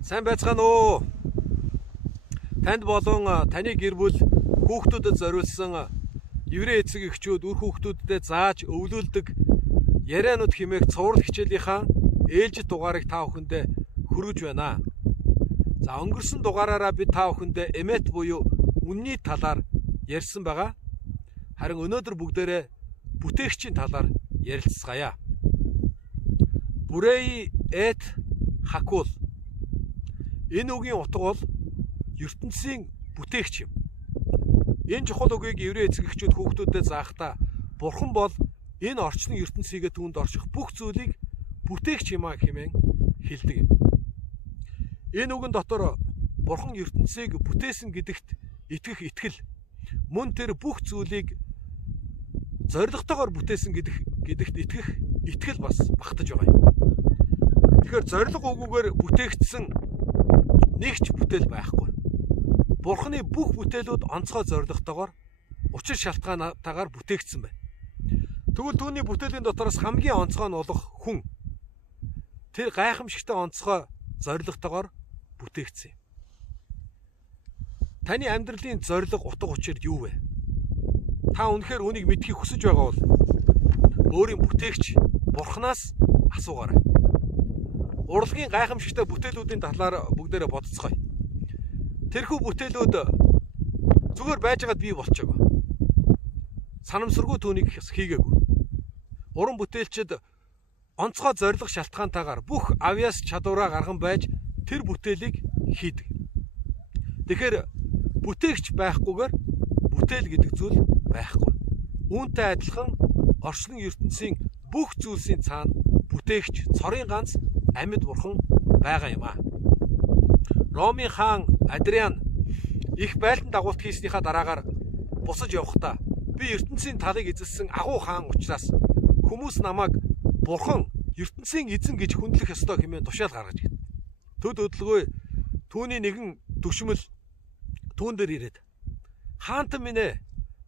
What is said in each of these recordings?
Сайн байцгаана уу? Танд болон таны гэр бүл хүүхдүүдэд зориулсан еврей эцэг эхчүүд үр хүүхдүүдэд зааж өвлүүлдэг яриануд хэмээх цуврал хичээлийнхаа ээлжид дугаарыг та бүхэндээ хүргэж байна. За өнгөрсөн дугаараараа би та бүхэндээ эмет буюу үнний талаар ярьсан байгаа. Харин өнөөдөр бүгдээрээ бүтээгчийн талаар ярилцгаая. Бүрэй эт хакул. Энэ үгийн утга бол ертөнцийн бүтээгч юм. Энэ чухал үгийг еврей эцэг эхчүүд хүүхдүүдэд заахдаа Бурхан бол энэ орчны ертөнцийгээ түүнд орших бүх зүйлийг бүтээгч юм а хэмээн хэлдэг юм. Энэ үгэн дотор Бурхан ертөнцийг бүтээсэн гэдэгт итгэх итгэл, мөн тэр бүх зүйлийг зоригтойгоор бүтээсэн гэдэгт итгэх итгэл бас багтаж байгаа юм. Тэгэхээр зориг үгүйгээр бүтээгдсэн нэг ч бүтээл байхгүй. Бурханы бүх бүтээлүүд онцгой зоригтойгоор учир шалтгаантайгаар бүтээгдсэн байна. Тэгвэл түүний бүтээлийн дотроос хамгийн онцгой нь болох хүн. Тэр гайхамшигтай онцгой зоригтойгоор бүтээгдсэн юм. Таны амьдралын зориг утга учир юу вэ? Та үнэхээр үнийг мэдхийг хүсэж байгаа бол өөрийн бүтээгч Бурханаас асуугаарай. Урлагийн гайхамшигтай бүтээлүүдийн талаар бүгдээрээ бодцгоё. Тэрхүү бүтээлүүд зүгээр байж байгаад бий болчихоогүй. Санамсаргүй түүнийг хийгээгүй. Уран бүтээлчид онцгой зориг шалтгаантайгаар бүх авьяас чадвараа гарган байж тэр бүтээлийг хийдэг. Тэгэхээр бүтээгч байхгүйгээр бүтээл гэдэг зүйл байхгүй. Үүнтэй адилхан орчлон ертөнцийн бүх зүйлсийн цаана бүтээгч цорын ганц амьд Бурхан байгаа юм а. Ромын хаан Адриан их байлдан дагуулт хийснийхаа дараагаар бусаж явхдаа би ертөнцийн талыг эзэлсэн агуу хаан учраас хүмүүс намайг Бурхан ертөнцийн эзэн гэж хүндлэх ёстой хэмээн тушаал гаргаж ив. Төд өдлөгөө түүний нэгэн дүшмэл түүн дээр ирээд хаантан минь ээ,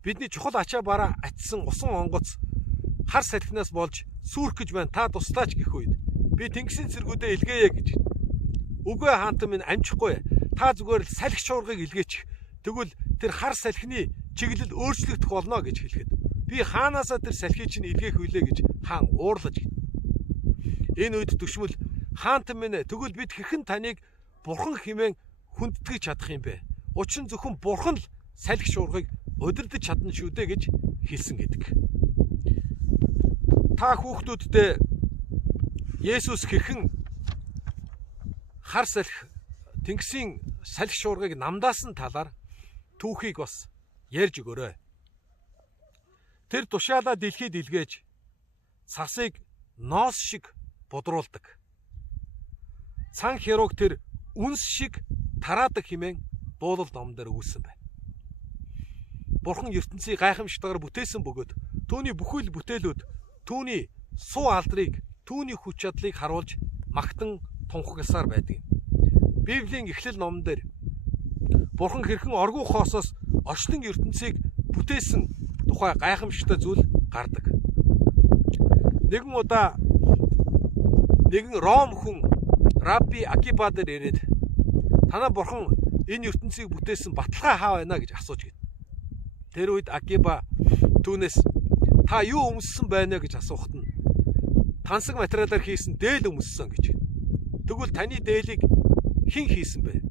бидний чухал ачаа бараа атсан усан онгоц хар салхинаас болж сүрх гэж байна, та туслаач гэх үед би тэнгисийн цэргүүдээ илгээе гэж. Үгүй хаантан минь амжихгүй. Та зүгээр л салхи шуургыг илгээчих. Тэгвэл тэр хар салхины чиглэл өөрчлөгдөх болно гэж хэлэхэд би хаанаасаа тэр салхийг чинь илгээх вүлээ гэж хаан уурлаж гин. Энэ үед дүшмэл хаантан минь тэгвэл бид хэрхэн таныг Бурхан хэмээн хүндэтгэж чадах юм бэ? Учир нь зөвхөн Бурхан л салхи шуургыг удирдах чадна шүү дээ гэж хэлсэн гэдэг. Та хүүхдүүддээ Есүс хэрхэн хар салхи тэнгисийн салхи шуургыг намдаасан талаар түүхийг бас ярьж өгөөрэй. Тэр тушаалаа дэлхийд илгээж цасыг ноос шиг бодруулдаг. Цан херууг тэр үнс шиг тараадаг хэмээн дуулал ном дээр өгүүлсэн байна. Бурхан ертөнцийг гайхамшигтайгаар бүтээсэн бөгөөд түүний бүхэл бүтээлүүд түүний суу алдрыг, түүний хүч чадлыг харуулж магтан тунхагласаар байдаг юм. Библийн эхлэл номон дээр Бурхан хэрхэн оргуу хоосоос орчлон ертөнцийг бүтээсэн тухай гайхамшигтай зүйл гардаг. Нэгэн удаа нэгэн Ром хүн Рабби Акиба дээр ирээд танаа Бурхан энэ ертөнцийг бүтээсэн баталгаа хаа байна гэж асууж гин. Тэр үед Акиба түүнээс та юу өмссөн байна гэж асуухад нь тансаг материалаар хийсэн дээл өмссөн гэж. Тэгвэл таны дээлийг хэн хийсэн бэ?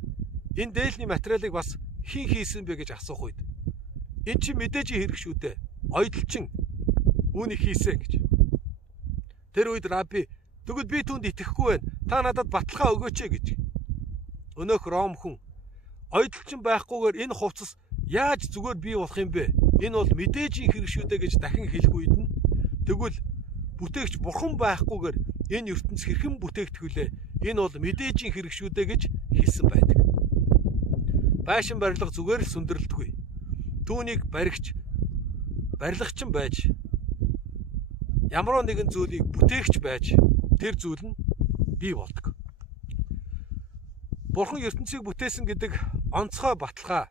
Энэ дээлний материалыг бас хэн хийсэн бэ гэж асуух үед эн чинь мэдээж хэрэг шүү дээ. Ойдлчин үүнийг хийсэн гэж. Тэр үед Рабби тэгвэл би түүнд итгэхгүй байна. Та надад баталгаа өгөөч гэж. Өнөөх Ром хүн ойдлчин байхгүйгээр энэ хувцас яаж зүгээр бий болох юм бэ? Энэ бол мэдээж хэрэг шүү дээ гэж дахин хэлэх үед нь тэгвэл бүтээгч Бурхан байхгүйгээр энэ ертөнц хэрхэн бүтээгдэх вүлээ? Энэ бол мэдээж хэрэг шүү дээ гэж хэлсэн байдаг. Байшин барилга зүгээр л сүндэрлэдэггүй. Түүнийг барилгачин байж ямар нэгэн зүйлийг бүтээгч байж тэр зүйл нь бий болдог. Бурхан ертөнцийг бүтээсэн гэдэг онцгой баталгаа,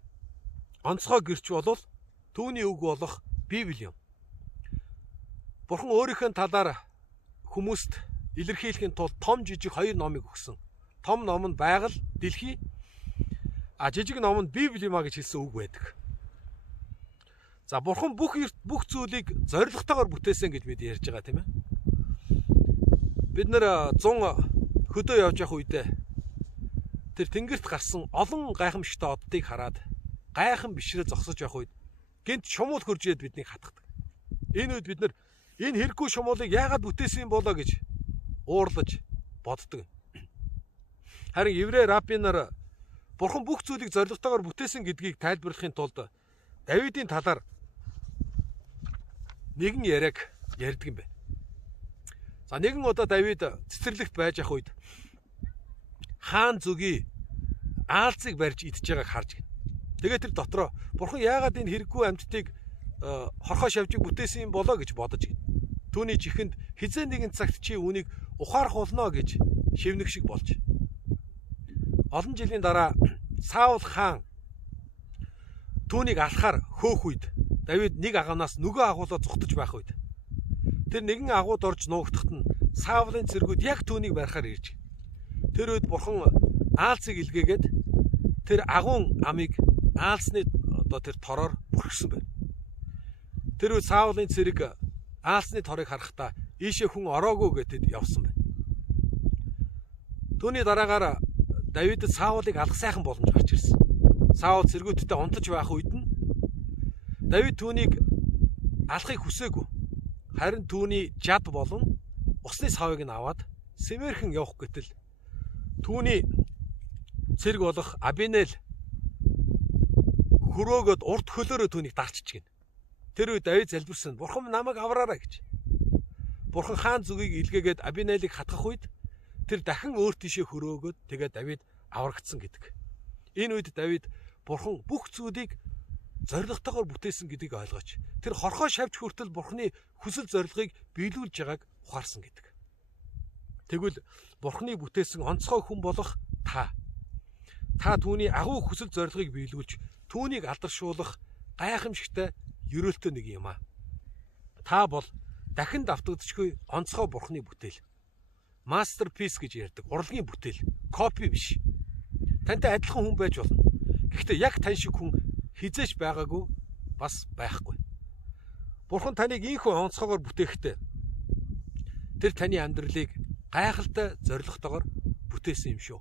онцгой гэрч бол түүний үг болох Библи юм. Бурхан өөрийнхөө талаар хүмүүст илэрхийлэхийн тулд том жижиг хоёр номыг өгсөн. том ном нь байгаль, дэлхий. Жижиг ном нь Библи маа гэж хэлсэн үг байдаг. За бурхан бүх зүйлийг зоригтойгоор бүтээсэн гэж бид ярьж байгаа тийм ээ. Бид нэр 100 хөдөө явж явах үедээ тэр тэнгэрт гарсан олон гайхамшигтай оддыг хараад гайхан бишрээ зогсож явах үед гэнт шумуул хурж ирээд биднийг хатгадаг. Энэ үед бид нар энэ хэрэггүй шумуулыг яагаад бүтээсэн юм болоо гэж уурлаж боддог. Харин еврей раббинаар бурхан бүх зүйлийг зоригтойгоор бүтээсэн гэдгийг тайлбарлахын тулд Давидын талаар нэгэн яриаг ярьдаг юм байна. За нэгэн удаа Давид цэцэрлэгт байж ах үед хаан зүгийн аалзыг барьж идж байгааг харж гин. Тэгээд тэр дотроо бурхан яагаад энэ хэрэггүй амьтдыг хорхоо шавжиг бүтээсэн юм болоо гэж бодож гин. Түүний чихэнд хизээ нэгэн цагт чи үүнийг ухаарах болно гэж шивнэх шиг болж. Олон жилийн дараа Саул хаан түүнийг алахаар хөөх үед Давид нэг агуунаас нөгөө агуулаа зүхтэж байх үед тэр нэгэн агууд орж нуугдахт нь Саулын цэргүүд яг түүнийг барихаар ирж. Тэр үед бурхан аалзыг илгээгээд тэр агуун амийг аалзны тэр тороор бүрхсэн байна. Тэр үед Саулын цэрэг аалзны торыг харахтаа ийшээ хүн ороогүй гэдэд явсан байна. Түүний дараагаар Давидд Саулыг алах сайхан боломж гарч ирсэн. Саул цэргүүдтэй унтаж байх үед нь Давид түүнийг алахыг хүсээгүй. Харин түүний жад болон усны савыг нь аваад Сэмэрхэн явах гэтэл түүний цэрэг болох Абинел хөрөөгөөд урд хөлөөрөө түүнийг дарчиж гин. Тэр үед Давид залбирсан. Бурхан намайг авраарай гэж. Бурхан хаан зүгийг илгээгээд Абинелийг хатгах үед тэр дахин өөр тийшээ хөрөөгөөд тэгээд Давид аврагдсан гэдэг. Энэ үед Давид бурхан бүх зүйлийг зоригтойгоор бүтээсэн гэдгийг ойлгооч. Тэр хорхоо шавж хүртэл бурханы хүсэл зорилгыг биелүүлж байгааг ухаарсан гэдэг. Тэгвэл бурханы бүтээсэн онцгой хүн болох та түүний агуу хүсэл зорилгыг биелүүлж түүнийг алдаршуулах гайхамшигтай ерөөлтөө нэг юм аа. Та бол дахин давтагдчихгүй онцгой бурханы бүтээл. Masterpiece гэж ярьдаг. Урлагийн бүтээл. Копи биш. Тантай адилхан хүн байж болно. Гэхдээ яг тань шиг хүн хизээч байгаагүй бас байхгүй. Бурхан таныг ийхүү онцгойгоор бүтээхдээ тэр таны амьдралыг гайхалтай зоригтойгоор бүтээсэн юм шүү.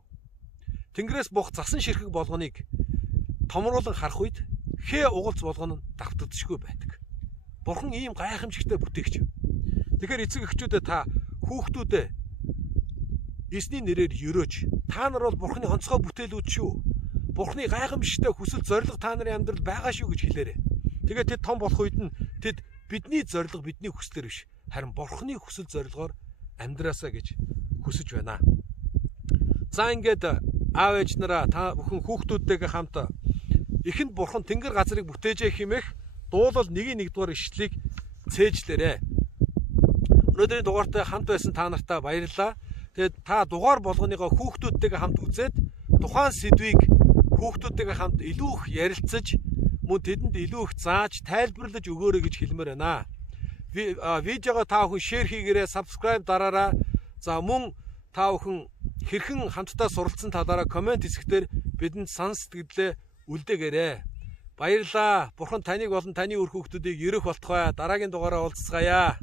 Тэнгэрээс бух засан ширхэг болгоныг томруулан харах үед хээ угалц болгоно нь давтагдчихгүй байдаг. Бурхан ийм гайхамшигтай бүтээгч. Тэгэхээр эцэг эхчүүдээ та хүүхдүүдээ эсний нэрээр ерөөж та нар бол бурханы онцгой бүтээлүүд шүү. Бурханы гайхамшигтай хүсэл зориг та нарын амьдрал байгаа шүү гэж хэлээрэй. Тэгээд тэд том болох үед нь тэд бидний зориг бидний хүслээр биш харин бурханы хүсэл зорилгоор амьдраасаа гэж хүсэж байна. За ингээд аав ээж нараа та бүхэн хүүхдүүдтэйгээ хамт эхэнд бурхан тэнгэр газрыг бүтээжээ хэмээх дуулал 1-1 ишлэлийг цээжлээрэй. Өнөөдрийн дугаартай хамт байсан та нартаа баярлалаа. Тэгээд та дугаар болгоныгоо хүүхдүүдтэйгээ хамт үзээд тухайн сэдвийг хүүхдүүдтэйгээ хамт илүү их ярилцаж мөн тэдэнд илүү их зааж тайлбарлаж өгөөрэй гэж хэлмээр байна. Видеого та бүхэн шеэр хийгээрэй, subscribe дараарай. За мөн та бүхэн хэрхэн хамтдаа суралцсан талаараа комент хэсгээр бидэнд сан сэтгэлдээ үлдээгээрэй. Баярлалаа. Бурхан таныг болон таны үр хүүхдүүдийг өрөөх болтугай. Дараагийн дугаараа уулзцгаая.